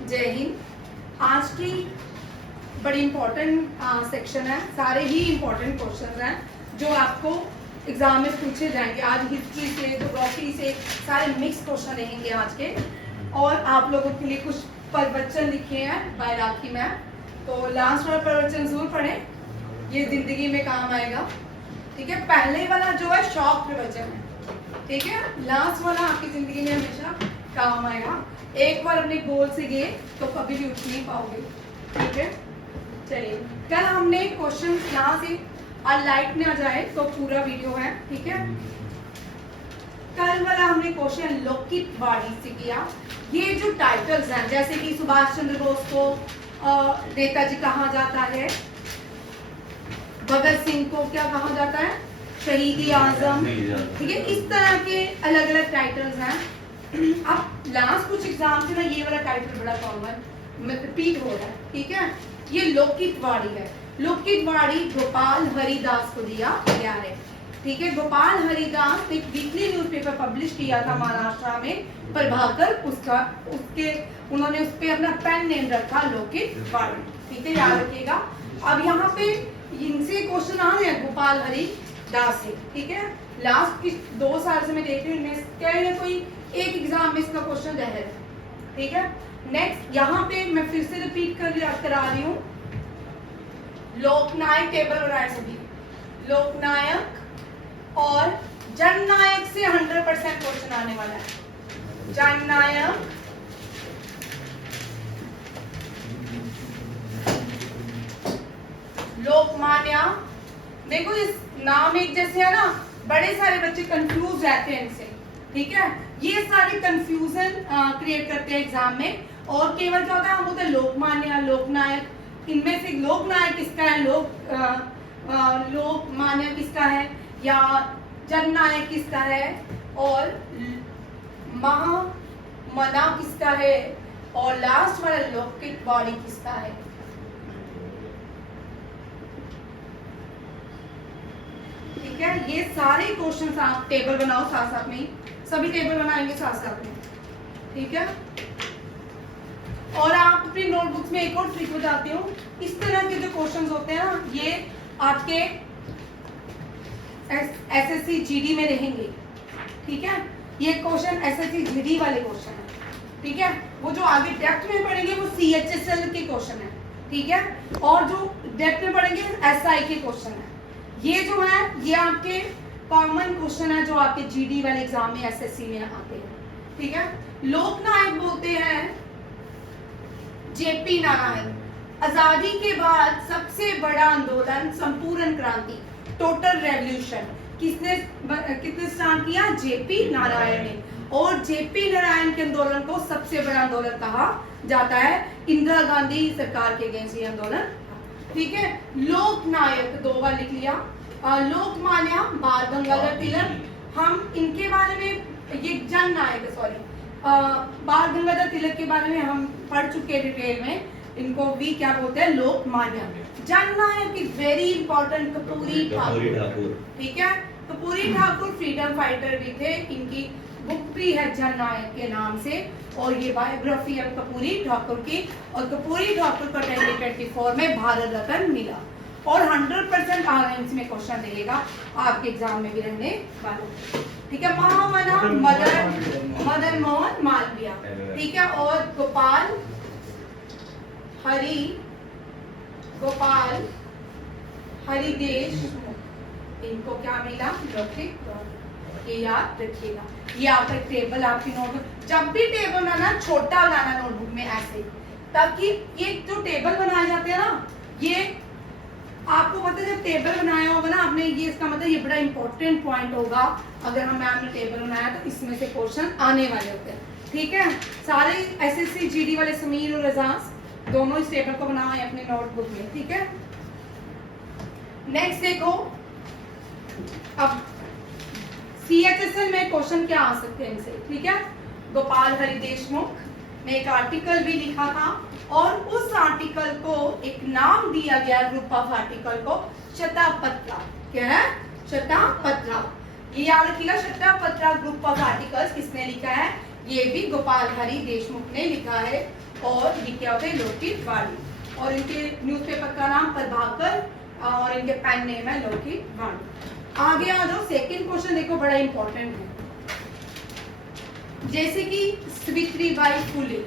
जय हिंद। आज की बड़ी इम्पोर्टेंट सेक्शन है, सारे ही इम्पोर्टेंट क्वेश्चन हैं जो आपको एग्जाम में पूछे जाएंगे। आज हिस्ट्री से, ज्योग्राफी से सारे मिक्स क्वेश्चन रहेंगे आज के। और आप लोगों के लिए कुछ प्रवचन लिखे हैं बायराकी में, तो लास्ट वाला प्रवचन जरूर पढ़ें, ये जिंदगी में काम आएगा। ठीक है, पहले वाला जो है शॉक प्रवचन है, ठीक है, लास्ट वाला आपकी जिंदगी में हमेशा काम आएगा। एक बार अपने गोल से गए तो कभी भी उठ नहीं पाओगे। ठीक है, चलिए, कल हमने क्वेश्चन यहाँ से लाइट ना जाए तो पूरा वीडियो है, ठीक है। कल वाला हमने क्वेश्चन लौकिक वाणी से किया। ये जो टाइटल्स हैं, जैसे कि सुभाष चंद्र बोस को नेताजी कहा जाता है, भगत सिंह को क्या कहा जाता है, शहीद आजम, ठीक है, इस तरह के अलग अलग टाइटल्स हैं। अब लास्ट कुछ एग्जाम से ना ये वाला टाइटल बड़ा कॉमन रिपीट हो रहा है, ठीक है। ये लौकिक वाणी है। लौकिक वाणी गोपाल हरिदास को दिया गया है, ठीक है। गोपाल हरिदास ने एक वीकली न्यूज़पेपर पब्लिश किया था महाराष्ट्र में, प्रभाकर, उसके उन्होंने उस पे अपना पेन नेम रखा लौकिक वाणी, ठीक है, याद रखिएगा। अब यहाँ पे इनसे क्वेश्चन आ रहे हैं गोपाल हरिदास से, ठीक है। लास्ट की 2 साल से मैं देख रही हूँ, क्या कोई एक एग्जाम में इसका क्वेश्चन रह है, ठीक है। नेक्स्ट यहाँ पे मैं फिर से रिपीट करा रही हूँ, लोकनायक टेबल बनाए सभी, लोकनायक और जननायक से 100% क्वेश्चन आने वाला है। जननायक, लोकमान्य, देखो इस नाम एक जैसे है ना, बड़े सारे बच्चे कंफ्यूज रहते हैं इनसे, ठीक है। ये सारे कंफ्यूजन क्रिएट करते हैं एग्जाम में। और केवल क्या होता है, हम बोलते हैं लोकमान्य, लोकनायक, इनमें से लोकनायक किसका है, लोकमान्य किसका है, या जननायक किसका है, और महामना किसका है, और लास्ट वाला लौकिक वाणी किसका है। ठीक है, ये सारे क्वेश्चन आप टेबल बनाओ साथ साथ में ही, सभी टेबल बनाएंगे साथ साथ में, ठीक है। और आप अपनी नोटबुक में एक और ट्रिक बताती हूँ, इस तरह के जो क्वेश्चंस होते हैं ना, ये आपके एसएससी जीडी में रहेंगे, ठीक है। ये क्वेश्चन एसएससी जीडी वाले क्वेश्चन है, ठीक है। वो जो आगे डेप्थ में पढ़ेंगे वो सीएचएसएल के क्वेश्चन है, ठीक है। और जो डेप्थ में पढ़ेंगे एसआई के क्वेश्चन है। ये जो है ये आपके कॉमन क्वेश्चन है जो आपके जीडी वाले एग्जाम में एसएससी में आते हैं, ठीक है। लोकनायक बोलते हैं जेपी नारायण। आजादी के बाद सबसे बड़ा आंदोलन संपूर्ण क्रांति, टोटल रेवोल्यूशन, किसने स्टार्ट किया, जेपी नारायण ने। और जेपी नारायण के आंदोलन को सबसे बड़ा आंदोलन कहा जाता है। इंदिरा गांधी सरकार के अगेंस्ट ये आंदोलन, ठीक है। लोकनायक 2 बार लिख लिया। लोकमान्य बाल गंगाधर तिलक, हम इनके बारे में, ये जननायक सॉरी बाल गंगाधर तिलक के बारे में हम पढ़ चुके हैं डिटेल में, इनको भी क्या बोलते हैं, Lokmanya. Jannayak is very important, Karpoori Thakur, ठीक है। कपूरी ठाकुर फ्रीडम फाइटर भी थे, इनकी बुक भी है जननायक के नाम से, और ये बायोग्राफी है कपूरी ठाकुर की। और कपूरी ठाकुर को 2024 में भारत रत्न मिला। और 100% आरएमसी में क्वेश्चन रहेगा आपके एग्जाम में भी रहने वाला, ठीक है। महामना मदन मोहन मालवीय, ठीक है। और गोपाल देशमुख, इनको क्या मिला, लौकिक। ये याद रखिएगा। ये आपका टेबल आपकी नोटबुक, जब भी टेबल बनाना छोटा बनाना नोटबुक में ऐसे, ताकि ये जो टेबल बनाए जाते हैं ना, ये आपको पता है जब टेबल बनाया होगा ना आपने, ये इसका मतलब ये बड़ा इंपॉर्टेंट पॉइंट होगा। अगर हम मैम ने टेबल बनाया तो इसमें से क्वेश्चन आने वाले होते हैं, ठीक है। सारे एसएससी जीडी वाले समीर और रजास दोनों इस टेबल को बनाए अपने नोटबुक में, ठीक है। नेक्स्ट देखो, अब सीएचएसएल में क्वेश्चन क्या आ सकते हैं इनसे, ठीक है। गोपाल हरि देशमुख ने एक आर्टिकल भी लिखा था, और उस आर्टिकल को एक नाम दिया गया, ग्रुप ऑफ आर्टिकल को शतपत्रा। क्या है, शतपत्रा। ये याद रखिएगा, शतपत्रा ग्रुप ऑफ आर्टिकल्स किसने लिखा है, ये भी गोपाल हरि देशमुख ने लिखा है। और ये क्या होते हैं लोकित वाणी, और इनके न्यूज़पेपर का नाम प्रभाकर और इनके पेन नेम है लोकित वाणी। आगे आ जाओ, सेकंड क्वेश्चन देखो बड़ा इंपॉर्टेंट है। जैसे कि सावित्रीबाई फुले,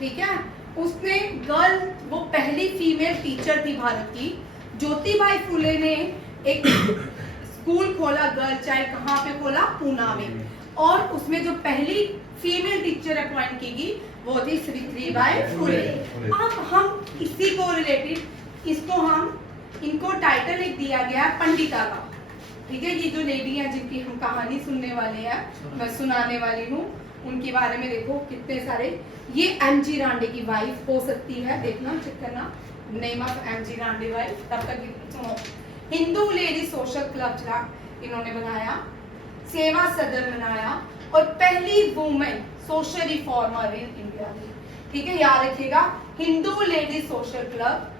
ठीक है, उसने गर्ल, वो पहली फीमेल टीचर थी भारत की। ज्योतिबाई फुले ने एक स्कूल खोला गर्ल चाइल्ड, कहाँ पे खोला, पूना में, और उसमें जो पहली फीमेल टीचर अपॉइंट की गई वो थी सावित्रीबाई फुले। अब हम इसी को रिलेटेड, इसको हम, इनको टाइटल एक दिया गया है पंडिता का, ठीक है। ये जो लेडी है जिनकी हम कहानी सुनने वाले हैं, मैं सुनाने वाली हूँ, उनके बारे में देखो कितने सारे। ये एमजी रांडे की वाइफ हो सकती है, देखना चेक करना, name of MG Ranade wife. तब तक सुनो, हिंदू लेडी सोशल क्लब चला इन्होंने बनाया, सेवा सदन बनाया, और पहली women social reformer in India में, ठीक है, याद रखिएगा। हिंदू लेडी सोशल क्लब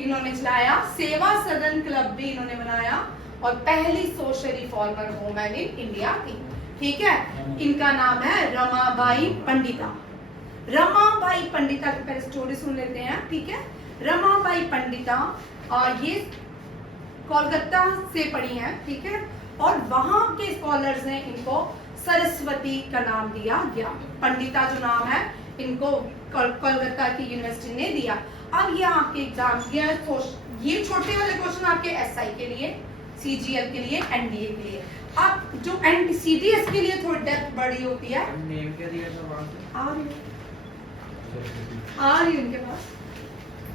इन्होंने चलाया, सेवा सदन क्लब भी इन्होंने बनाया, और पहली social reformer women in India थी, ठीक है। इनका नाम है रमाबाई पंडिता। रमाबाई पंडिता की पहले स्टोरी सुन लेते हैं, ठीक है। रमाबाई पंडिता और ये कोलकाता से पढ़ी हैं, ठीक है, और वहां के स्कॉलर्स ने इनको सरस्वती का नाम दिया गया। पंडिता जो नाम है इनको कोलकाता की यूनिवर्सिटी ने दिया। अब ये आपके एग्जाम, ये छोटे वाले क्वेश्चन आपके एसआई के लिए, सीजीएल के लिए, एनडीए के लिए। अब जो सीडीएस के लिए थोड़ी डेप्थ बड़ी होती है, नेम क्या दिया था वहां से, आ रही उनके पास,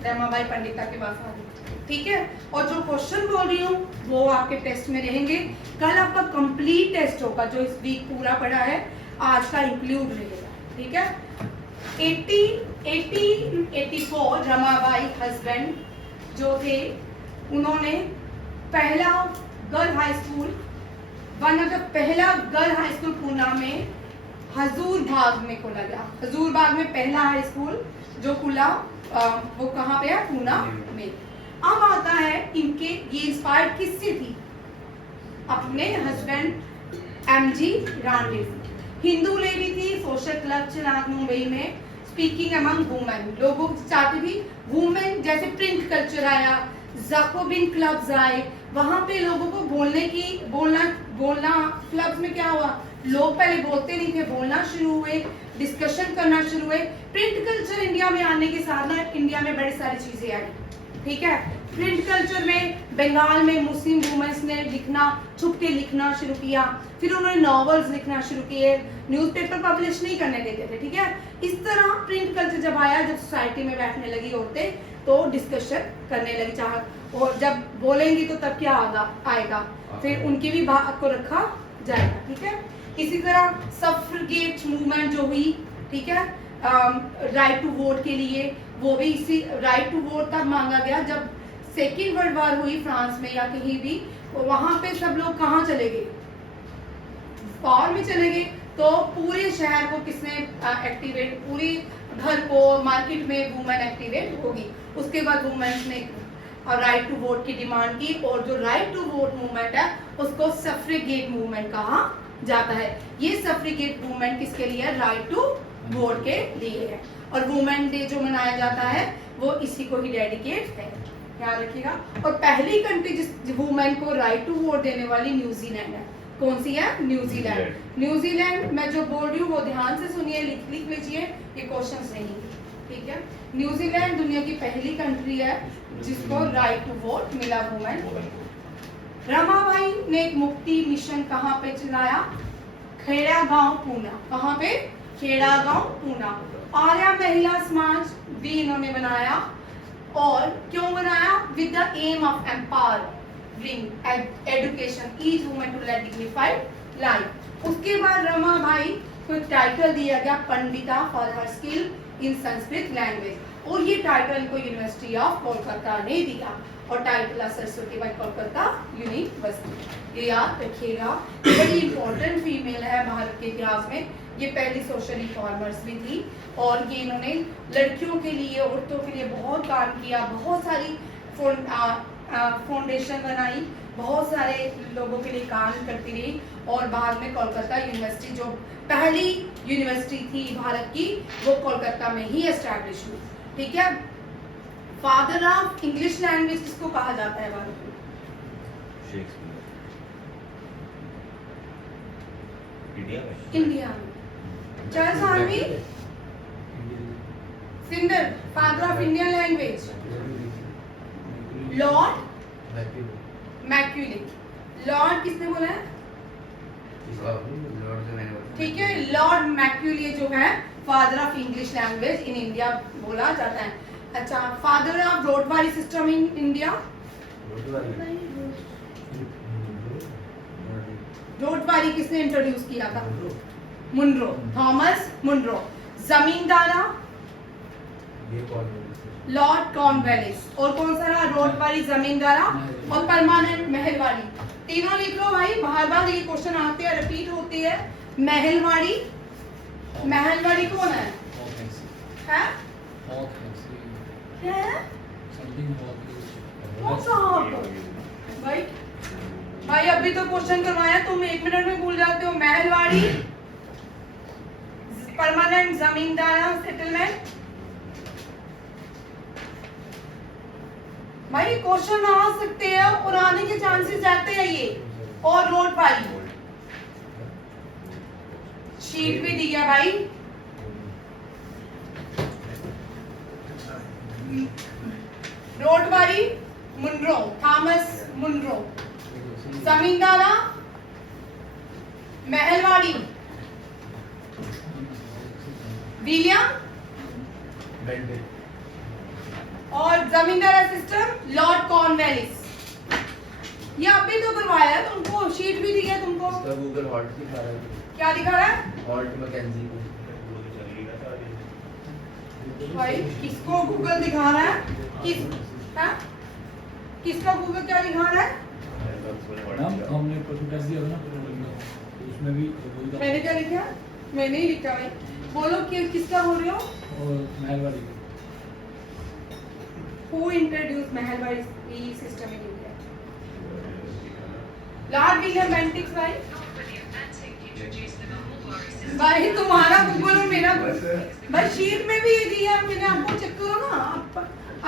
रमाबाई पंडिता के पास आ रही, ठीक है। और जो क्वेश्चन बोल रही हूँ वो आपके टेस्ट में रहेंगे। कल आपका कंप्लीट टेस्ट होगा, जो इस वीक पूरा पड़ा है आज का इंक्लूड रहेगा, ठीक है। 1884 रमाबाई हस्बैंड जो थे, उन्होंने पहला girl high school, one of the पहला गर्ल हाई स्कूल पूना में हजूर बाग में खोला गया। हजूर बाग में पहला हाई स्कूल जो खुला, वो कहाँ पे है, पूना में। अब आता है इनके, ये इंस्पायर्ड किससे थी, अपने हस्बैंड एमजी रांडे से। हिंदू लेडी थी, सोशल क्लब चला मुंबई में, स्पीकिंग अमंग वुमेन, लोगों चाहती थी वुमेन, जैसे प्रिंट कल्चर आया, जाकोबिन क्लब्स आए, वहां पे लोगों को बोलना क्लब्स में क्या हुआ, लोग पहले बोलते नहीं थे, बोलना शुरू हुए, डिस्कशन करना शुरू हुए। प्रिंट कल्चर इंडिया में आने के साथ ना इंडिया में बड़ी सारी चीजें आई, ठीक है। प्रिंट कल्चर में बंगाल में मुस्लिम वुमेन्स ने लिखना, छुप के लिखना शुरू किया, फिर उन्होंने नॉवेल्स लिखना शुरू किए, न्यूज़पेपर पब्लिश नहीं करने देते थे, ठीक है। इस तरह प्रिंट कल्चर जब आया, जब सोसाइटी में बैठने लगी औरतें, तो डिस्कशन करने लगी, चाह, और जब बोलेंगी तो तब क्या आएगा, फिर उनकी भी बात को रखा जाएगा, ठीक है। इसी तरह सफ्रगेट मूवमेंट जो हुई, ठीक है, राइट टू वोट के लिए, वो भी इसी राइट टू वोट तब मांगा गया जब सेकेंड वर्ल्ड वॉर हुई फ्रांस में या कहीं भी, वहां पे सब लोग कहाँ चले गए, वॉर में चले गए, तो पूरे शहर को किसने एक्टिवेट, पूरी घर को, मार्केट में वुमेन एक्टिवेट होगी। उसके बाद वुमेन्स ने राइट टू वोट की डिमांड की, और जो राइट टू वोट मूवमेंट है उसको सफ्रेगेट मूवमेंट कहा जाता है। ये सफ्रेगेट मूवमेंट किसके लिए है, राइट टू वोट के लिए है। और वुमेन डे जो मनाया जाता है वो इसी को ही डेडिकेट है, याद रखिएगा। और पहली कंट्री जिस वुमेन को राइट टू वोट देने वाली न्यूजीलैंड है। कौन सी है, न्यूजीलैंड। न्यूजीलैंड मैं जो बोल रही हूँ वो ध्यान से सुनिए, लिख लीजिए, ये क्वेश्चंस नहीं, ठीक है। न्यूजीलैंड दुनिया की पहली कंट्री है जिसको राइट टू वोट मिला वुमेन को। रमाबाई ने एक मुक्ति मिशन कहाँ पे चलाया, खेड़ा गांव पूना, कहाँ पे, खेड़ा गांव पूना। आर्या महिला समाज भी इन्होंने बनाया, और क्यों बनाया, with the aim of empowering education each woman to lead dignified life. उसके बाद रमाबाई को टाइटल दिया गया Pandita for her skill in Sanskrit language, और ये टाइटल को यूनिवर्सिटी ऑफ कोलकाता ने दिया, और title Saraswati by Kolkata university. ये याद रखिएगा, बड़ी इंपॉर्टेंट फीमेल है भारत के इतिहास में। ये पहली सोशल रिफॉर्मर्स भी थी, और ये इन्होंने लड़कियों के लिए, औरतों के लिए बहुत काम किया, बहुत सारी फाउंडेशन बनाई बहुत सारे लोगों के लिए काम करती रही और बाद में कोलकाता यूनिवर्सिटी जो पहली यूनिवर्सिटी थी भारत की वो कोलकाता में ही एस्टैब्लिश हुई। ठीक है, फादर ऑफ इंग्लिश लैंग्वेज किसको कहा जाता है भारत में? इंडिया में Charles Harvey Snyder, father of Indian language. Lord Macaulay, Lord किसने बोला है? ठीक है, लॉर्ड मैक्यूले जो है father of English language in India बोला जाता है। अच्छा, father of ryotwari system in India? Ryotwari किसने इंट्रोड्यूस किया था? Munro, Thomas Munro. Zamindari? Lord Cornwallis. और कौन सा रहा? रोटवारी, जमींदारा और परमानेंट महलवाड़ी। तीनों लिख लो भाई, बार बार ये क्वेश्चन आते हैं, रिपीट होती है। महलवाड़ी, महलवाड़ी कौन है? है? कौन सा भाई? भाई अभी तो क्वेश्चन करवाया, तुम 1 मिनट में भूल जाते हो। Mahalwari, permanent zamindari settlement. भाई क्वेश्चन आ सकते हैं और आने के चांसेस रहते हैं ये। और रोड वाली शीट भी दी है भाई। Ryotwari Munro, Thomas Munro. Zamindari mahalwari William. और जमींदारा सिस्टम लॉर्ड कॉर्नवालिस। ये अभी तो करवाया है तुमको, शीट भी दी है तुमको। गूगल हॉल्ट दिखा रहा है। क्या दिखा रहा है? हॉल्ट मैकेंजी को। भाई किसको गूगल दिखा रहा है? हाँ? किसका गूगल क्या दिखा रहा है? हमने परसों टेस्ट दिया था ना, तो उसमें भी वही था। मैंने क्या लिखा? मैंने ही लिखा है। बोलो कि किसका बोल रहे हो? और महलवाड़ी का। Who introduced mahalwari system in India? Lord William Bentincks. भाई तुम्हारा गूगल और मेरा भाई शीट में भी ये दिया, मैंने आपको चेक करो ना।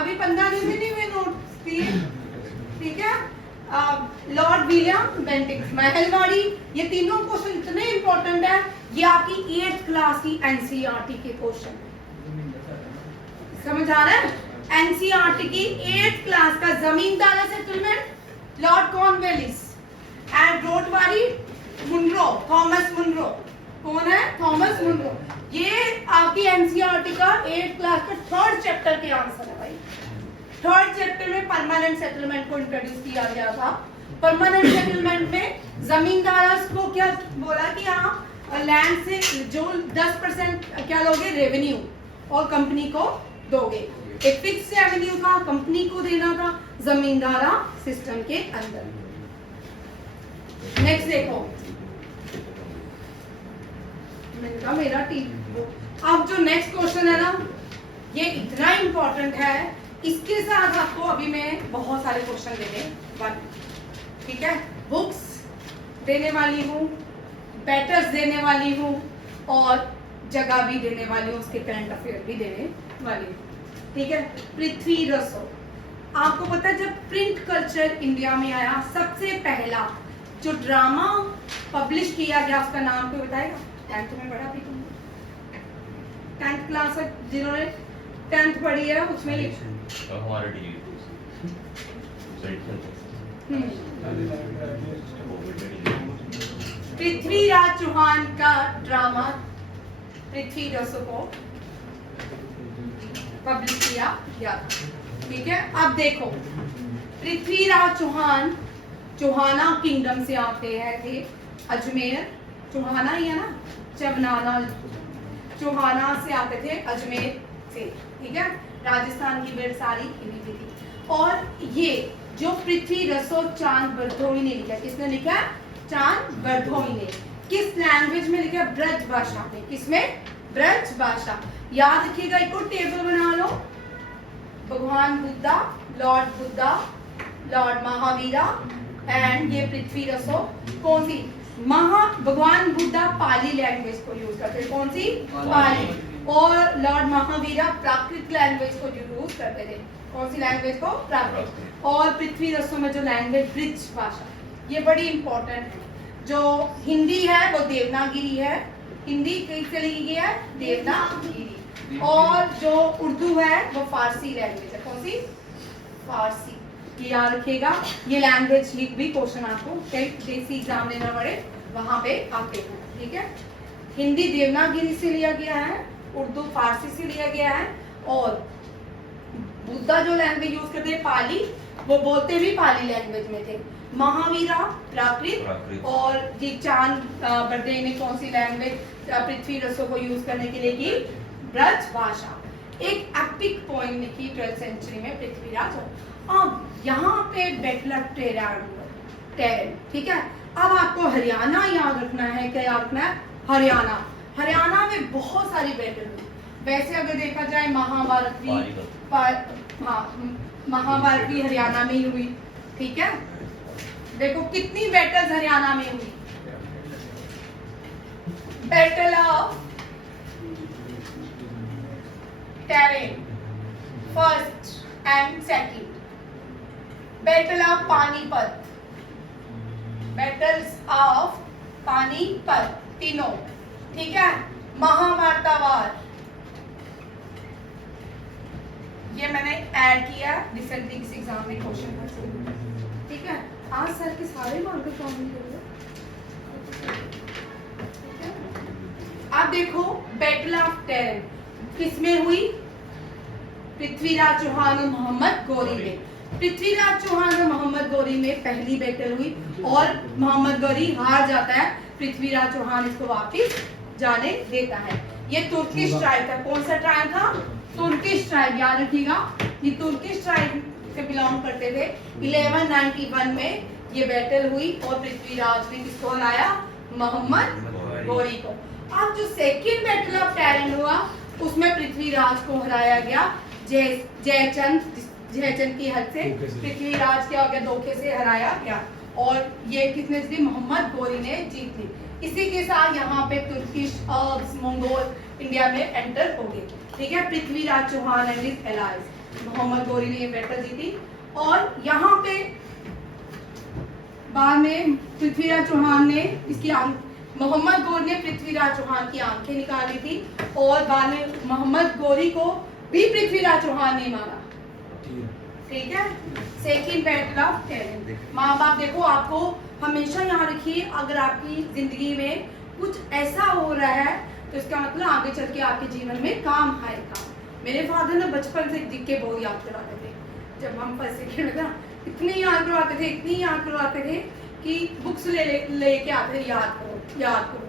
अभी 15 दिन में नहीं हुए नोट्स दिए। ठीक है, लॉर्ड विलियम बेंटिक्स, महलवाड़ी। ये तीनों क्वेश्चन इतने इंपॉर्टेंट है, ये आपकी 8th क्लास की एनसीईआरटी के क्वेश्चन। समझ आ रहा है? एनसीईआरटी की 8th क्लास का zamindari settlement, Lord Cornwallis and ryotwari Munro, Thomas Munro. कौन है? Thomas Munro. ये आपकी एनसीईआरटी का 8th क्लास का 3rd चैप्टर के आंसर है भाई। 3rd चैप्टर में परमानेंट सेटलमेंट को इंट्रोड्यूस किया गया था। परमानेंट सेटलमेंट में जमींदारा को क्या बोला कि आप लैंड से जो 10% क्या लोगे? रेवेन्यू, और कंपनी को दोगे। एक फिक्स रेवेन्यू था, कंपनी को देना था, जमींदारा सिस्टम के अंदर। नेक्स्ट देखो, मेरा अब जो नेक्स्ट क्वेश्चन है ना, ये इतना इंपॉर्टेंट है, इसके साथ आपको अभी मैं बहुत सारे क्वेश्चन देने वाली। ठीक है, बुक्स देने वाली हूँ, बैटर्स देने वाली हूँ और जगह भी देने वाली हूँ, उसके करंट अफेयर भी देने वाली हूँ। ठीक है, पृथ्वी रसो। आपको पता है जब प्रिंट कल्चर इंडिया में आया, सबसे पहला जो ड्रामा पब्लिश किया गया उसका नाम कोई बताएगा? 10th में पढ़ा थी तुमने? 10th क्लास जिन्होंने 10th पढ़ी है उसमें पृथ्वीराज चौहान का ड्रामा पृथ्वी रसो को पब्लिश किया गया। ठीक है, अब देखो, पृथ्वीराज चौहान चौहाना किंगडम से आते हैं, थे अजमेर। चौहाना ही है ना, चवनाना, चौहाना से आते थे अजमेर से। ठीक है, राजस्थान की वेट सारी इन्हीं की थी। और ये जो पृथ्वी रसो चांद बरधोई ने लिखा, किसने लिखा? चांद बरधोई ने। किस लैंग्वेज में लिखा? ब्रज भाषा में। किसमें? ब्रज भाषा। याद रखिएगा, एक और टेबल बना लो। भगवान Buddha, Lord Buddha, Lord Mahavira, and ये पृथ्वी रसो कौन सी भगवान बुद्धा पाली लैंग्वेज को यूज करते थे, कौन सी पाली। और लॉर्ड महावीरा प्राकृत लैंग्वेज को यूज करते थे, कौन सी लैंग्वेज को प्राकृत। और पृथ्वी रसो में जो लैंग्वेज ब्रिज भाषा, ये बड़ी इंपॉर्टेंट है। जो हिंदी है वो देवनागरी है, हिंदी कैसे लिखी गई है देवनागरी। और जो उर्दू है वो फारसी लैंग्वेज है, कौन सी फारसी। ये याद रखिएगा, ये लैंग्वेज लिख भी क्वेश्चन आपको देसी एग्जाम लेना पड़े वहां पे आते हैं, ठीक है। हिंदी देवनागरी से लिया गया है, उर्दू फारसी से लिया गया है। और बुद्धा जो लैंग्वेज यूज करते हैं पाली, वो बोलते भी पाली लैंग्वेज में थे। महावीरा प्राकृत। और ये चांद बर्दे ने कौन सी लैंग्वेज पृथ्वी रसो को यूज करने के लिए की ब्रज भाषा। एक एपिक पोएम लिखी 12th सेंचुरी में पृथ्वीराज। अब यहाँ पे बैटल ऑफ टेरन, ठीक है। अब आपको हरियाणा याद रखना है, क्या याद रखना है हरियाणा। हरियाणा में बहुत सारी बैटल हुई। वैसे अगर देखा जाए महाभारत भी हरियाणा में ही हुई, ठीक है। देखो कितनी बैटल्स हरियाणा में हुई। Battle of terrain first and second, battle of Panipat, battles of Panipat तीनों, ठीक है। महाभारत वार, ये मैंने ऐड किया रिसेंटली किसी एग्जाम में क्वेश्चन था, ठीक है। आज सर के सारे मार्कर काम नहीं कर रहे। आप देखो बैटल ऑफ टेरन किसमें हुई, पृथ्वीराज चौहान और मोहम्मद गौरी में। पृथ्वीराज चौहान और मोहम्मद गौरी में पहली बैटल हुई और मोहम्मद गौरी हार जाता है, पृथ्वीराज चौहान इसको वापस जाने देता है। ये तुर्किश ट्राइब था, कौन सा ट्राइब था तुर्किश ट्राइब, याद रखिएगा ये तुर्किश ट्राइब से बिलोंग करते थे। 1191 में ये बैटल हुई और पृथ्वीराज ने किसको हराया मोहम्मद गौरी को। अब जो सेकंड बैटल ऑफ टेरन हुआ उसमें पृथ्वीराज को हराया गया, जयचंद की हद से पृथ्वीराज क्या हो गया, धोखे से हराया गया। और ये किसने जीती, मोहम्मद गौरी ने जीत ली। इसी के साथ यहाँ पे तुर्किश अरब्स मंगोल इंडिया में एंटर हो गए, ठीक है। Prithviraj Chauhan and his allies, Mohammad Ghori ने ये बैटल जीती। और यहाँ पे बाद में पृथ्वीराज चौहान ने इसकी मोहम्मद गौरी ने पृथ्वीराज चौहान की आंखें निकाली थी और बाद में मोहम्मद गौरी को भी पृथ्वीराज चौहान ने मारा, ठीक है। Second battle of terrain. माँ बाप देखो, आपको हमेशा यहाँ रखिए, अगर आपकी जिंदगी में कुछ ऐसा हो रहा है तो इसका मतलब आगे चल के आपके जीवन में काम आएगा। मेरे फादर ने बचपन से दिख के बहुत याद करवाते थे, जब हम फर्स्ट सेकंड में था इतनी याद करवाते थे, इतनी याद करवाते थे कि बुक्स लेके आते थे, याद करो याद करो।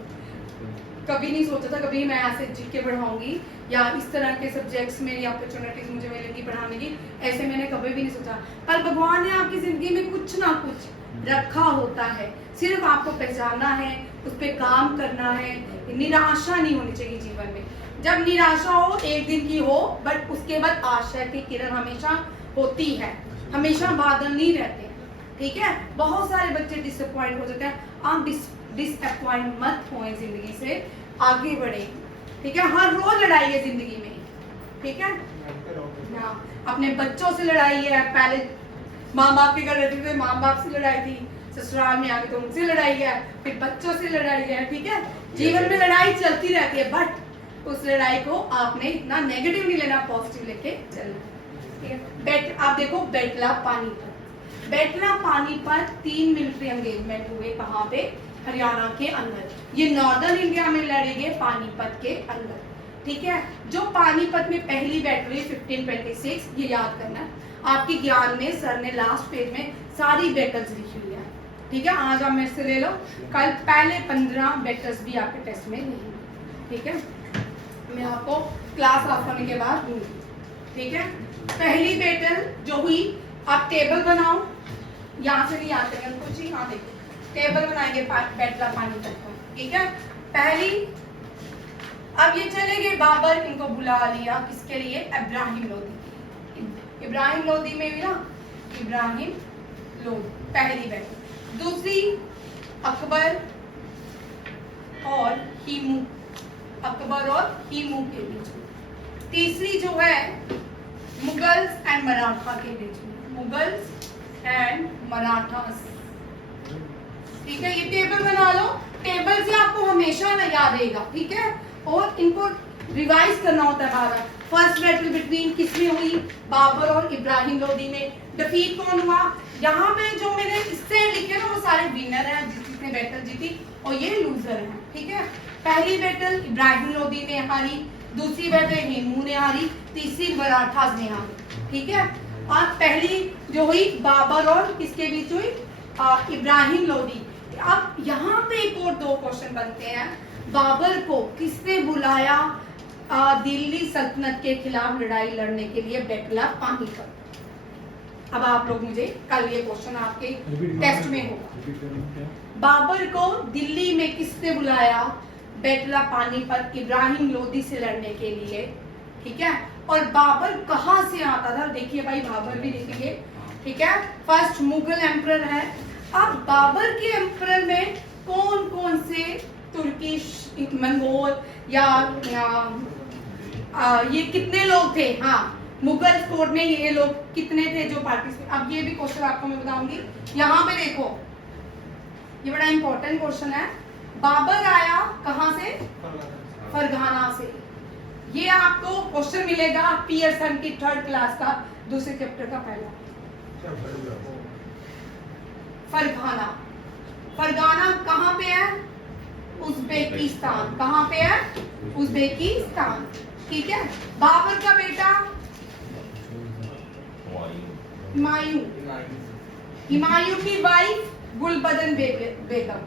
कभी नहीं सोचा था कभी मैं ऐसे जीत के पढ़ाऊंगी या इस तरह के सब्जेक्ट्स में अपॉर्चुनिटीज मुझे मिलेगी पढ़ाने की, ऐसे मैंने कभी भी नहीं सोचा। पर भगवान ने आपकी जिंदगी में कुछ ना कुछ रखा होता है, सिर्फ आपको पहचानना है, उस पर काम करना है। निराशा नहीं होनी चाहिए जीवन में। जब निराशा हो एक दिन की हो, बट उसके बाद आशा की किरण हमेशा होती है, हमेशा बादल नहीं रहते, ठीक है। बहुत सारे बच्चे डिसअपॉइंट हो जाते हैं, आप डिसअपॉइंट मत होएं, जिंदगी से आगे बढ़े, ठीक है। हर रोज लड़ाई है जिंदगी में, ठीक है ना। अपने बच्चों से लड़ाई है, पहले माँ बाप के घर रहते थे माँ बाप से लड़ाई थी, ससुराल में आके तो उनसे लड़ाई है, फिर बच्चों से लड़ाई है, ठीक है। जीवन में लड़ाई चलती रहती है, बट उस लड़ाई को आपने इतना नेगेटिव नहीं लेना, पॉजिटिव लेके चलना। आप देखो battle of Panipat, battle of Panipat 3 military engagement हुए, कहाँ पे, हरियाणा के अंदर। ये नॉर्दर्न इंडिया में लड़े गए पानीपत के अंदर, ठीक है। जो पानीपत में पहली बैटल हुई 1526, ये याद करना है आपके ज्ञान में। सर ने लास्ट पेज में सारी बैटल्स लिखी हुई है, ठीक है। आज आप मेरे से ले लो, कल पहले 15 बैटल्स भी आपके टेस्ट में नहीं, ठीक है। मैं आपको क्लास ऑफ होने के बाद दूंगी, ठीक है। पहली बैटल जो हुई, आप टेबल बनाओ, यहाँ से नहीं आते हैं कुछ ही, हाँ देखो टेबल बनाएंगे बैटल ऑफ पानीपत का, ठीक है। पहली, अब ये चले गए बाबर, इनको बुला लिया किसके लिए, इब्राहिम लोदी। इब्राहिम लोदी में भी ना, इब्राहिम लोदी पहली बैटल। दूसरी अकबर और हीमू, अकबर और हीमू के बीच में। तीसरी जो है मुगल्स एंड मराठा के बीच में, मुगल्स एंड मराठास। ठीक है, ये टेबल बना लो, टेबल से आपको हमेशा ना याद रहेगा, ठीक है, और इनको रिवाइज करना होता है बार। फर्स्ट बैटल बिटवीन किसमें हुई, बाबर और इब्राहिम लोदी में। डिफीट कौन हुआ, यहाँ पे जो मैंने इससे लिखे ना वो सारे विनर हैं जिसने बैटल जीती, और ये लूजर हैं, ठीक है। पहली बैटल इब्राहिम लोदी ने हारी, दूसरी बैटल हेमू ने हारी, तीसरी मराठास ने हारी, ठीक है। और पहली जो हुई बाबर और किसके बीच हुई, इब्राहिम लोदी। अब यहाँ पे एक और दो क्वेश्चन बनते हैं, बाबर को किसने बुलाया दिल्ली सल्तनत के खिलाफ लड़ाई लड़ने के लिए, बैटल ऑफ पानीपत। अब आप लोग मुझे कल ये क्वेश्चन आपके टेस्ट में होगा, बाबर को दिल्ली में किसने बुलाया बैटल ऑफ पानीपत इब्राहिम लोदी से लड़ने के लिए, ठीक है। और बाबर कहाँ से आता था, देखिए भाई बाबर भी देखेंगे, ठीक है। फर्स्ट मुगल एम्परर है। अब बाबर के एम्परर में कौन कौन से तुर्किश, मंगोल या ये कितने लोग थे, हाँ मुगल कोर्ट में ये लोग कितने थे जो पार्टिसिपेट। अब ये भी क्वेश्चन आपको मैं बताऊंगी, यहाँ पे देखो ये बड़ा इंपॉर्टेंट क्वेश्चन है। बाबर आया कहाँ से, फरगाना से। ये आपको क्वेश्चन मिलेगा पियर्सन की 3rd क्लास का दूसरे चैप्टर का पहला। फरगाना, फरगाना कहाँ पे है, उज्बेकिस्तान। कहाँ पे है, उज्बेकिस्तान, ठीक है। बाबर का बेटा हुमायूं, हुमायूं की वाइफ गुलबदन बेगम,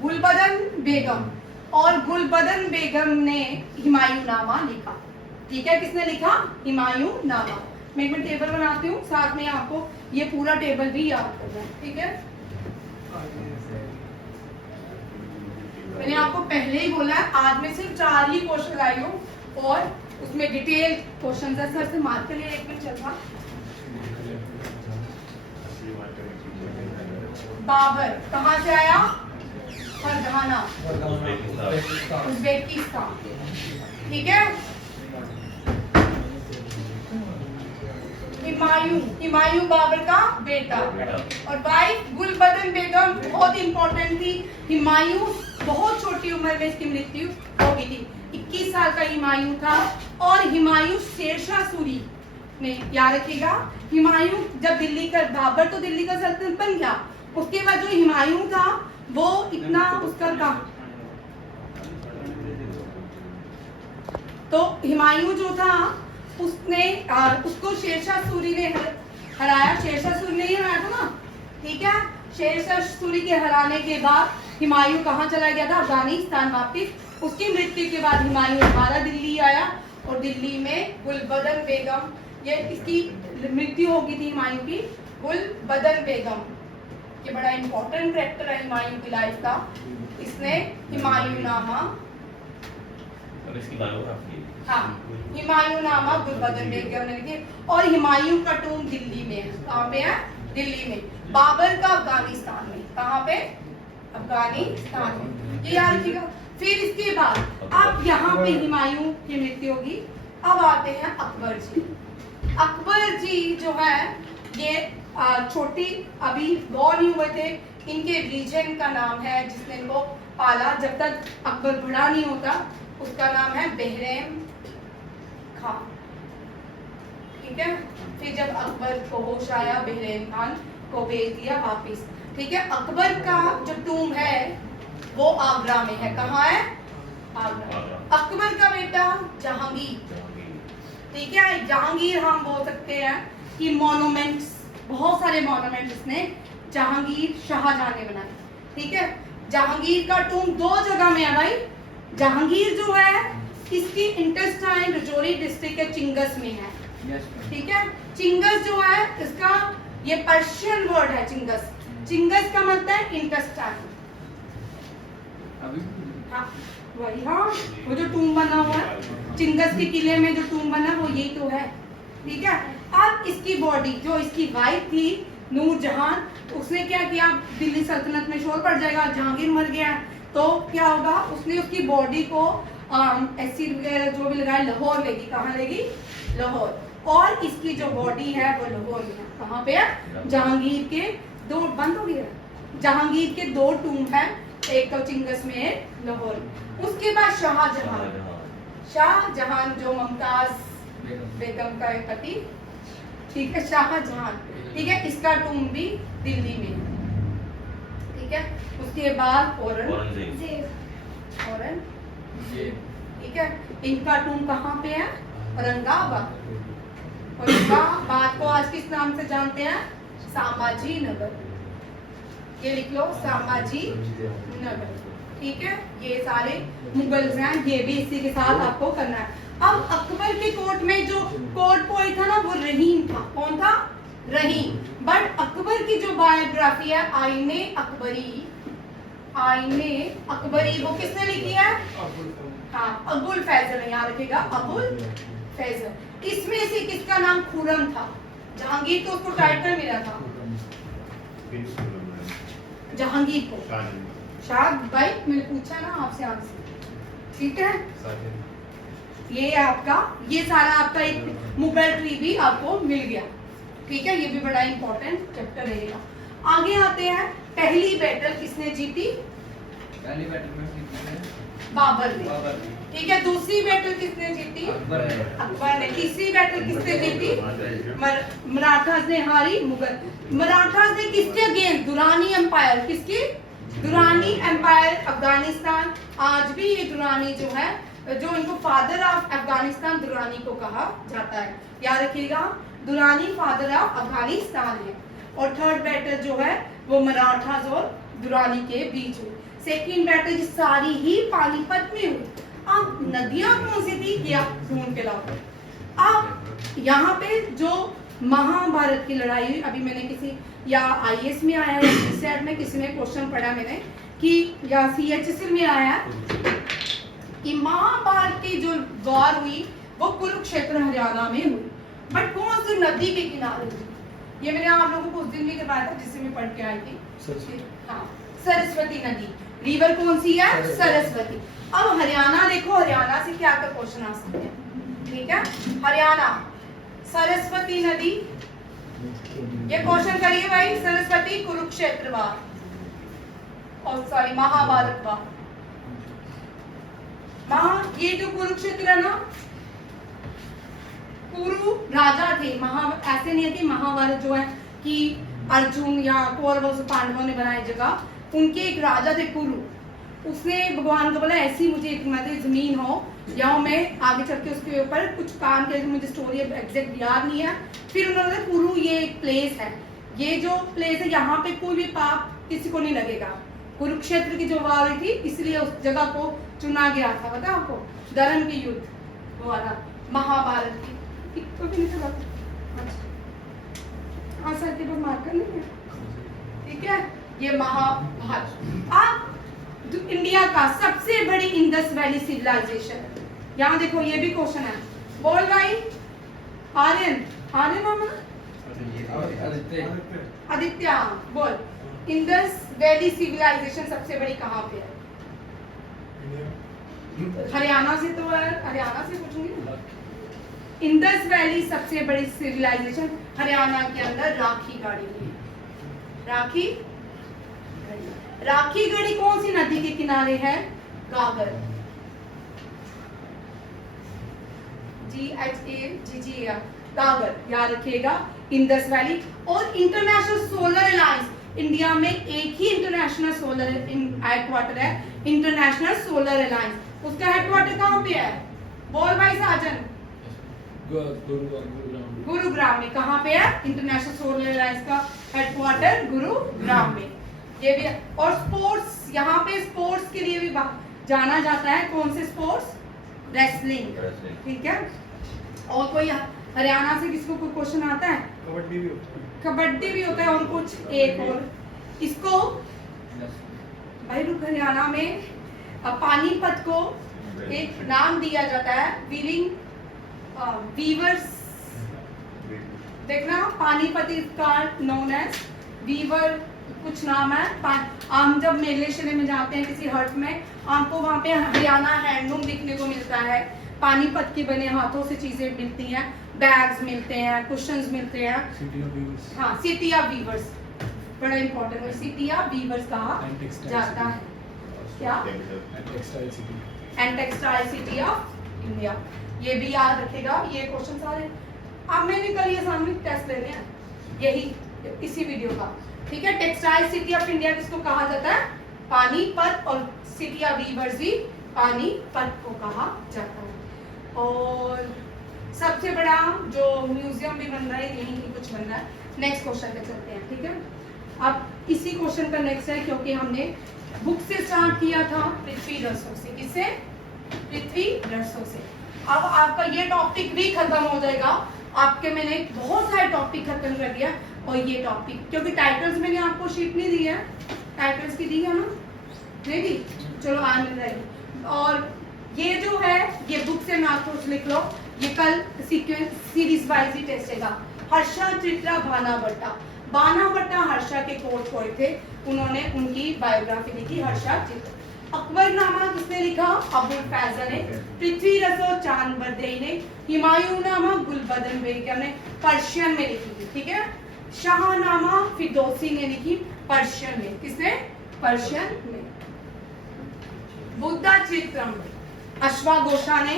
गुलबदन बेगम। और गुलबदन बेगम ने हुमायूं नामा लिखा, ठीक है। किसने लिखा, हुमायूं नामा। मैं एक मिनट टेबल बनाती हूँ, साथ में आपको ये पूरा टेबल भी याद करना है, ठीक है। मैंने आपको पहले ही बोला है आज में सिर्फ 4 ही क्वेश्चन लाई हूँ और उसमें डिटेल क्वेश्चन है। सर से मार्क के लिए एक मिनट चलता। बाबर कहाँ से आया, फरगाना, उज्बेकिस्तान, ठीक है। हुमायूं, हुमायूं बाबर का बेटा, और वाइफ गुलबदन बेगम बहुत इंपॉर्टेंट थी। हुमायूं बहुत छोटी उम्र में इसकी मृत्यु हो गई थी, 21 साल का हुमायूं था। और हुमायूं शेरशाह सूरी ने, याद रखिएगा, हुमायूं जब दिल्ली का, बाबर तो दिल्ली का सल्तनत बन गया, उसके बाद जो हुमायूं था वो इतना उसका था, तो हुमायूं जो था उसने उसको शेरशाह सूरी ने हराया। शेरशाह सूरी ने ही हराया था ना, ठीक है। शेरशाह सूरी के हराने के बाद हुमायूं कहाँ चला गया था, अफगानिस्तान वापिस। उसकी मृत्यु के बाद हुमायूं दोबारा दिल्ली आया और दिल्ली में गुलबदन बेगम, ये इसकी मृत्यु हो गई थी हुमायूं की, गुलबदन बेगम। ये बड़ा इंपॉर्टेंट कैरेक्टर है हुमायूं की लाइफ का। इसने हुमायूं नामा, हाँ हुमायूं नामा गुलबदन बेगम ने लिखी। और हुमायूं का टूम दिल्ली में है, कहाँ पे है, दिल्ली में। बाबर का अफगानिस्तान में, कहाँ पे, अफगानिस्तान में, ये याद रखिएगा। फिर इसके बाद अब यहाँ पे हुमायूं की मृत्यु होगी। अब आते हैं अकबर जी। अकबर जी जो है ये छोटी अभी बॉर्न हुए थे, इनके रीजन का नाम है जिसने इनको पाला जब तक अकबर बड़ा नहीं होता, उसका नाम है बहरम खान, ठीक है। फिर जब अकबर को होश आया बहरम खान को भेज दिया वापिस, ठीक है। अकबर का जो टूम है वो आगरा में है, कहाँ है, आगरा। अकबर का बेटा जहांगीर, ठीक है। जहांगीर हम बोल सकते हैं कि मॉन्यूमेंट्स, बहुत सारे मॉन्यूमेंट्स इसने जहांगीर शाहजहां ने बनाए, ठीक है। जहांगीर का टूम 2 जगह में है भाई। जहांगीर जो है इसकी इंटेस्टाइन रजौरी डिस्ट्रिक्ट के चिंगस में है, ठीक है। चिंगस जो है इसका ये पर्शियन वर्ड है चिंगस, चिंगस का मतलब है इंटेस्टाइन। हाँ वही, हाँ वो जो टूम बना हुआ है चिंगस के किले में, जो टूम बना वो यही तो है, ठीक है। अब इसकी बॉडी जो इसकी वाइफ थी नूरजहां, उसने क्या किया, दिल्ली सल्तनत में शोर पड़ जाएगा, जहांगीर मर गया तो क्या होगा, उसने उसकी बॉडी को एसिड वगैरह जो भी लगाए लाहौर लेगी, कहाँ लेगी, लाहौर। और इसकी जो बॉडी है वो लाहौर में कहाँ पे है, जहांगीर के दो, बंद हो गया, जहांगीर के 2 टूम है, एक तो चिंगस में है लाहौर में। उसके बाद शाहजहां जो मुमताज बेगम का एक पति, ठीक है, शाहजहां, ठीक है, इसका टूम भी दिल्ली में, ठीक है। उसके बाद औरंगजेब, ठीक है, इनका टूम कहाँ पे है, औरंगाबाद। औरंगाबाद को आज किस नाम से जानते हैं, संभाजी नगर, ये लिख लो, संभाजी नगर, ठीक है। ये सारे मुगल्स हैं, ये भी इसी के साथ आपको करना है। अब अकबर के कोर्ट में जो कोर्ट बॉय था ना वो रहीम था, कौन था, रहीम। बट अकबर की जो बायोग्राफी है आईने अकबरी, वो किसने लिखी है, हाँ, अबुल फैजल, यहाँ रखेगा अबुल फैजल। इसमें से किसका नाम खुरम था, जहांगीर तो उसको टाइटल मिला था, जहांगीर को, शायद भाई मैंने पूछा ना आपसे आंसर, ठीक है। ये आपका, ये सारा आपका एक मुगल ट्री भी आपको मिल गया, ठीक है। ये भी बड़ा इंपॉर्टेंट चैप्टर रहेगा। आगे आते हैं, पहली बैटल किसने जीती, पहली बैटल में जीतने बाबर ने, बाबर ने। ठीक है। दूसरी बैटल किसने जीती, अकबर ने। तीसरी बैटल किसने जीती, मराठास ने हारी, मुगल। मराठास ने किसके अगेंस्ट, दुरानी एम्पायर, किसकी, दुरानी एम्पायर, अफगानिस्तान। आज भी ये दुरानी जो है, जो इनको फादर ऑफ अफगानिस्तान दुरानी को कहा जाता है, याद रखिएगा, दुरानी फादर ऑफ अफगानिस्तान है। और थर्ड बैटल जो है वो मराठास और दुरानी के बीच हुई। सेकंड बैटल की सारी ही पानीपत में हुई। अब नदियां कौन सी थी, ये आप ढूंढ के लाओ। अब यहाँ पे जो महाभारत की लड़ाई हुई, अभी मैंने किसी या आईएएस में आया या सीसेट में किसी ने क्वेश्चन पढ़ा मैंने कि, या सीएचएसएल में आया कि महाभारत की जो वॉर हुई वो कुरुक्षेत्र हरियाणा में हुई, बट कौन सी नदी के किनारे हुई, ये मैंने आप लोगों को उस दिन भी करवाया था जिससे मैं पढ़ के आई थी, हाँ, सरस्वती नदी। रिवर कौन सी है, सरस्वती। अब हरियाणा देखो, हरियाणा से क्या क्या क्वेश्चन आ सकते हैं, ठीक है। हरियाणा, सरस्वती नदी, ये क्वेश्चन करिए भाई, सरस्वती, कुरुक्षेत्र वार, और सॉरी महाभारत वार। ये जो कुरुक्षेत्र है ना, कुरु राजा थे, ऐसे नहीं है कि महाभारत जो है कि अर्जुन या कौरवों से पांडवों ने बनाई जगह, उनके एक राजा थे कुरु। उसने भगवान को बोला ऐसी मुझे एक जमीन हो, या मैं आगे चल के उसके ऊपर कुछ काम किया, मुझे स्टोरी एग्जैक्ट याद नहीं है। फिर उन्होंने बोला कुरु ये एक प्लेस है, ये जो प्लेस है यहाँ पे कोई भी पाप किसी को नहीं लगेगा। कुरुक्षेत्र की जो वार हुई थी इसलिए उस जगह को चुना गया था, पता आपको, धर्म के युद्ध वो वाला महाभारत की। तो भी नहीं चला, हाँ सर के पास मार्कर नहीं है, ठीक है। ये महाभारत। अब इंडिया का सबसे बड़ी इंडस वैली सिविलाइजेशन, यहाँ देखो ये भी क्वेश्चन है, बोल भाई, आर्यन, आर्यन मामा, आदित्य बोल, इंडस वैली सिविलाइजेशन सबसे बड़ी कहाँ पे है? हरियाणा से, तो हरियाणा से पूछूंगी ना। इंडस वैली सबसे बड़ी सिविलाइजेशन हरियाणा के अंदर राखी गढ़ी हुई। राखी गढ़ी कौन सी नदी के किनारे है? गागर, GHAGGAR, गागर, याद रखिएगा। Indus valley. और इंटरनेशनल सोलर अलायंस, इंडिया में एक ही इंटरनेशनल सोलर हेडक्वार्टर है, इंटरनेशनल सोलर अलायंस। उसका हेडक्वार्टर कहाँ पे है? बोल भाई साजन। गुरुग्राम में। कहाँ पे है? इंटरनेशनल सोलर अलायंस का हेडक्वार्टर गुरुग्राम में। ये भी। और स्पोर्ट्स, यहाँ पे स्पोर्ट्स के लिए भी जाना जाता है। कौन से स्पोर्ट्स? रेसलिंग, ठीक है। और कोई हरियाणा से किसको कोई क्वेश्चन आता है? कबड्डी भी होता है। कबड्डी भी होता है। और कुछ एक और इसको भाई रुक, हरियाणा में पानीपत को एक नाम दिया जाता है वीवर्स देखना Panipat is known as weaver, कुछ नाम है। हम जब मेले शेले में जाते हैं किसी हट में, आपको वहाँ पे हरियाणा हैंडलूम दिखने को मिलता है, पानीपत के बने हाथों से चीजें मिलती हैं, बैग्स मिलते हैं, कुशन्स मिलते हैं। सिटी ऑफ वीवर्स हाँ, सिटी ऑफ वीवर्स बड़ा इंपॉर्टेंट है, सिटी ऑफ वीवर्स कहा And textile जाता है। क्या? And textile city. And textile city of India, ये भी याद रखेगा। ये क्वेश्चन सारे अब मैंने कल ये सामने टेस्ट लेने हैं, यही इसी वीडियो का, ठीक है। टेक्सटाइल सिटी ऑफ इंडिया किसको कहा जाता है? पानीपत, और सिटी ऑफ वीवर्स भी पानीपत को कहा जाता है। और सबसे बड़ा जो म्यूजियम भी बन रहा है, यहीं की कुछ बन रहा है। नेक्स्ट क्वेश्चन पे चलते हैं, ठीक है। अब इसी क्वेश्चन का नेक्स्ट है, क्योंकि हमने बुक से स्टार्ट किया था, पृथ्वी रसों से। किससे? पृथ्वी रसों से। अब आपका ये टॉपिक भी खत्म हो जाएगा। आपके मैंने बहुत सारे टॉपिक खत्म कर दिया, और ये टॉपिक, क्योंकि टाइटल्स मैंने आपको शीट नहीं दी है, टाइटल्स की दी है ना, नहीं दी, चलो आज मिल जाएगी। और ये जो है, ये बुक से मैं आपको लिख लो, ये कल सीक्वेंस सीरीज वाइज ही टेस्ट होगा। हर्षा चित्रा बाणाभट्टा, बाणाभट्टा हर्षा के कोच कोई थे, उन्होंने उनकी बायोग्राफी लिखी, हर्षा चित्रा। अकबरनामा किसने लिखा? अबुल फैजल ने। पृथ्वी रसो चांद बरदई ने। हुमायूंनामा गुलबदन बेगम ने पर्शियन में लिखी थी, ठीक है। शाहनामा फिरदौसी ने लिखी पर्शियन में। किसने? पर्शियन में। बुद्धा चित्रम अश्वाघोषा ने।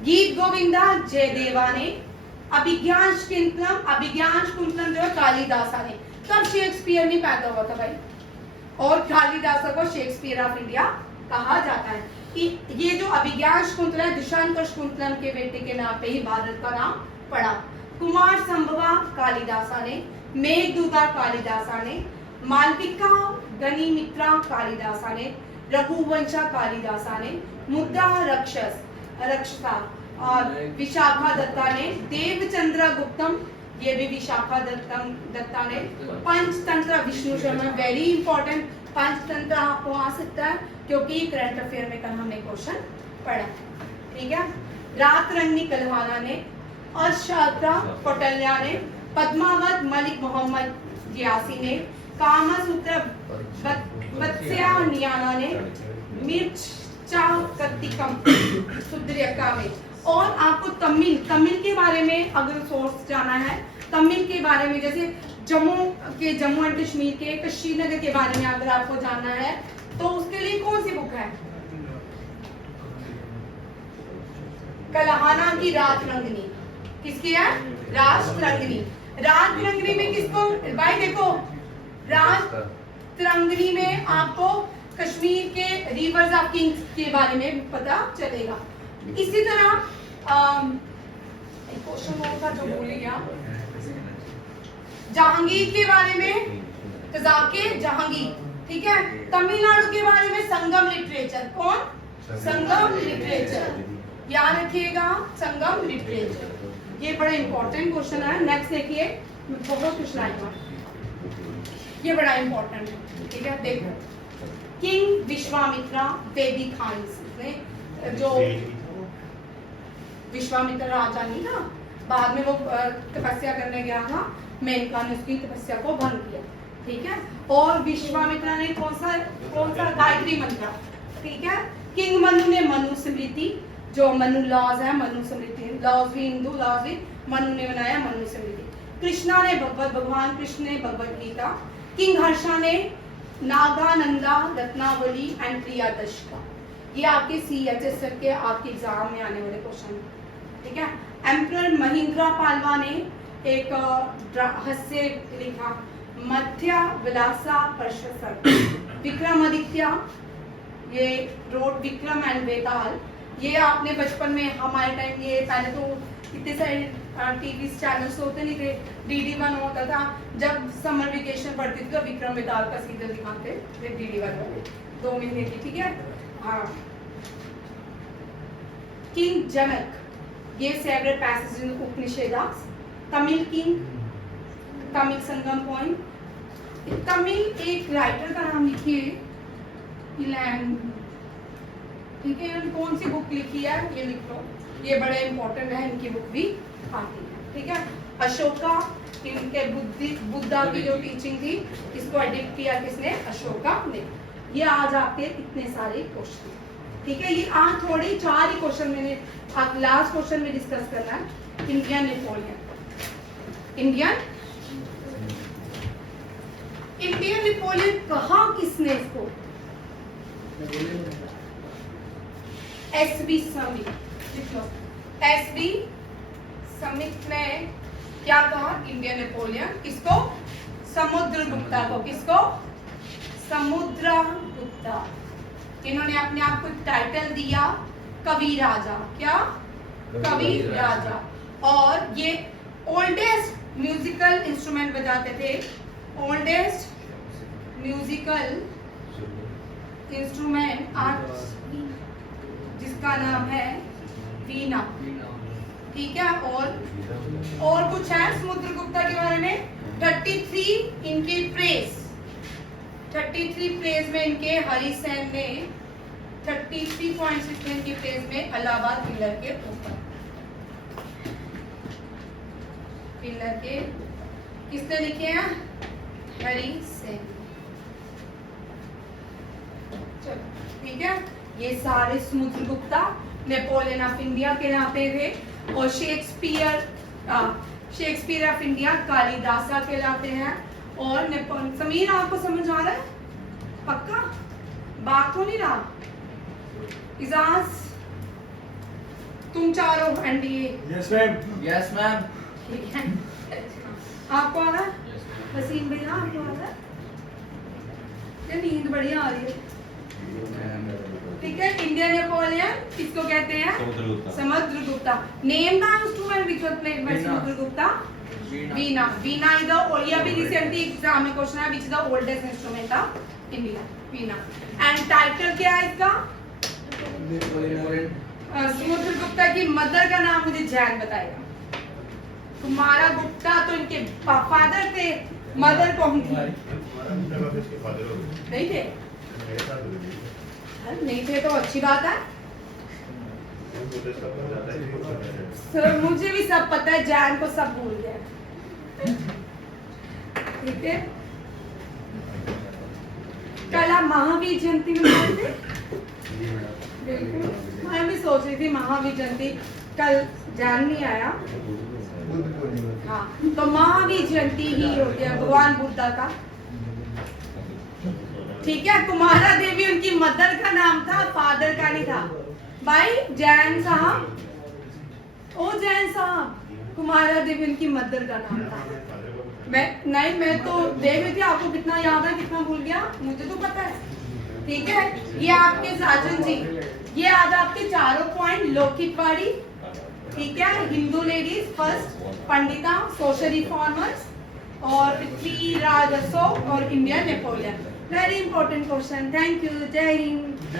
गीत गोविंदा जयदेवा ने। अभिज्ञान कुंतलम जो है कालिदासा ने। तब शेक्सपियर नहीं पैदा हुआ था भाई, और कालिदासा को शेक्सपियर ऑफ इंडिया कहा जाता है। ये जो अभिज्ञान कुंतलम है, दुष्यंत कुंतलम के बेटे के नाम पे ही भारत का नाम पड़ा। कुमार संभवा कालिदासा ने। मेघदूता कालिदासा ने। मालविका गनिमित्रा कालिदासा ने। रघुवंशा कालिदासा ने। मुद्रा रक्षसा और विशाखा दत्ता ने। देवचंद्र गुप्तम, ये भी विशाखा दत्ता ने। Panchatantra Vishnu Sharma, very important. पंचतंत्र आपको आ सकता है, क्योंकि करंट अफेयर में कल हमने क्वेश्चन पढ़ा, ठीक है। रात रंगनी कलवाना ने। अर्शद्रा कौटिल्य ने। पद्मावत मलिक मोहम्मद गियासी ने। कामसूत्र वत्स्या नियाना ने। मिर्चा कत्तिकम सुद्रियका में। और आपको तमिल के बारे में अगर सोर्स जाना है, तमिल के बारे में, जैसे जम्मू एंड कश्मीर के श्रीनगर के बारे में अगर आपको जानना है, तो उसके लिए कौन सी बुक है? कलहाना की रात रंगनी। किसकी है? रात रंगनी। रात रंगनी में किसको भाई देखो, रात रंगनी में आपको कश्मीर के रिवर्स ऑफ किंग्स के बारे में पता चलेगा। इसी तरह एक क्वेश्चन और था जो भूल गया, जहांगीर के बारे में कजाके जहांगीर, ठीक है। तमिलनाडु के बारे में संगम लिटरेचर। कौन? संगम लिटरेचर, याद रखिएगा, संगम लिटरेचर। ये बड़ा इंपॉर्टेंट क्वेश्चन है। नेक्स्ट देखिए, बहुत कुछ लाएगा, ये बड़ा इंपॉर्टेंट है, ठीक है। देखो, किंग विश्वामित्रा वैदिक खान्स ने, जो विश्वामित्र राजा नहीं था, बाद में वो तपस्या करने गया था, मेनका ने उसकी तपस्या को भंग किया, ठीक है। और विश्वामित्र ने कौन सा गायत्री मंत्र, ठीक है। किंग मनु ने मनु स्मृति, जो मनु लॉज है, मनु स्मृति, लॉज भी हिंदू लॉज भी मनु ने बनाया, मनु स्मृति। कृष्णा ने भगवान कृष्ण ने भगवद गीता। किंग हर्षा ने नागानंदा रत्नावली एंड प्रियादर्शका। ये आपके CHS के आपके एग्जाम में आने वाले क्वेश्चन, ठीक है। एम्परर महिंद्रा पालवा ने एक हास्य लिखा, मध्या विलासा परशसर। विक्रमादित्य, ये रोड विक्रम एंड बेताल। ये आपने बचपन में, हमारे टाइम, ये पहले तो इतने सारे टीवी चैनल्स होते नहीं थे, DD1 होता था। जब समर वेकेशन पड़ती थी तो विक्रम बेताल का सीरियल दिखाते थे DD1 वाले, 2 महीने की, ठीक है। हाँ, किंग जनक, ये several passage in Upanishadas. Tamil king, Tamil Sangam point. Tamil एक राइटर का नाम लिखिए, ठीक है। कौन सी बुक लिखी है ये लिख लो, ये बड़े इंपॉर्टेंट है, इनकी बुक भी आती है। ठीक है। अशोका, इनके बुद्धा की जो टीचिंग थी, इसको एडिट किया किसने? अशोका ने। ये आज आपके इतने सारे क्वेश्चन, ठीक है। ये आज थोड़ी 4 ही क्वेश्चन मैंने आप लास्ट क्वेश्चन में डिस्कस करना है। इंडियन नेपोलियन, इंडियन नेपोलियन कहा किसने इसको? एसबी समिट, एसबी समिट ने क्या कहा? इंडियन नेपोलियन किसको? समुद्रगुप्ता को। किसको? समुद्रगुप्ता। इन्होंने अपने आप को टाइटल दिया कवि राजा। क्या? कवि राजा। और ये ओल्डेस्ट म्यूजिकल इंस्ट्रूमेंट बजाते थे। ओल्डेस्ट म्यूजिकल इंस्ट्रूमेंट आज जिसका नाम है वीणा, ठीक है। और कुछ है समुद्रगुप्ता के बारे में? 33 इनके प्रेस, 33 प्रेस में इनके हरिसेन ने 33.6 इनके प्रेस में इलाहाबाद पिलर के ऊपर, पिलर के किसने लिखे हैं? हरिसेन। चलो ठीक है। ये सारे समुद्रगुप्ता नेपोलियन ऑफ इंडिया कहलाते थे। और शेक्सपियर ऑफ इंडिया कालिदासा कहलाते हैं। और समीर आपको समझ आ रहा है? पक्का? बात हो नहीं रहा? इजाज तुम चारों NDA? Yes ma'am. Yes ma'am. ठीक है। आपको आ रहा है? वसीम भैया आपको आ रहा है? ये नींद बढ़िया आ रही है। ठीक है। इंडियन नेपोलियन किसको कहते हैं? Samudragupta. Name the instrument which was played by Samudragupta? Veena. Veena is the, ये अभी रिसेंटली एग्जाम में क्वेश्चन है, which is the oldest instrument of India? Veena. And title क्या है इसका? समुद्रगुप्ता की मदर का नाम मुझे जैन बताएगा। कुमारा गुप्ता तो इनके फादर थे, मदर कौन थी? नहीं थे? नहीं थे तो अच्छी बात है। सर मुझे भी सब पता है, जैन को सब भूल गया। ठीक है। कल आप महावीर जयंती में बोल थे? बिल्कुल, मैं भी सोच रही थी महावीर जयंती, कल जैन नहीं आया। हाँ, तो महावीर जयंती ही हो गया भगवान बुद्धा का। ठीक है। कुमारा देवी उनकी मदर का नाम था, फादर का नहीं था। भाई जैन साहब, ओ जैन साहब, कुमारा देवी उनकी मदर का नाम था। मैं तो देख रही थी आपको कितना याद है, कितना भूल गया, मुझे तो पता है। ठीक है। ये आपके साजन जी, ये आज आपके चारों पॉइंट लौकिक वाली, ठीक है। Hindu ladies first, Pandita, social reformers, और पृथ्वीराज अशोक और Indian Napoleon. Very important question. Thank you. जय हिंद।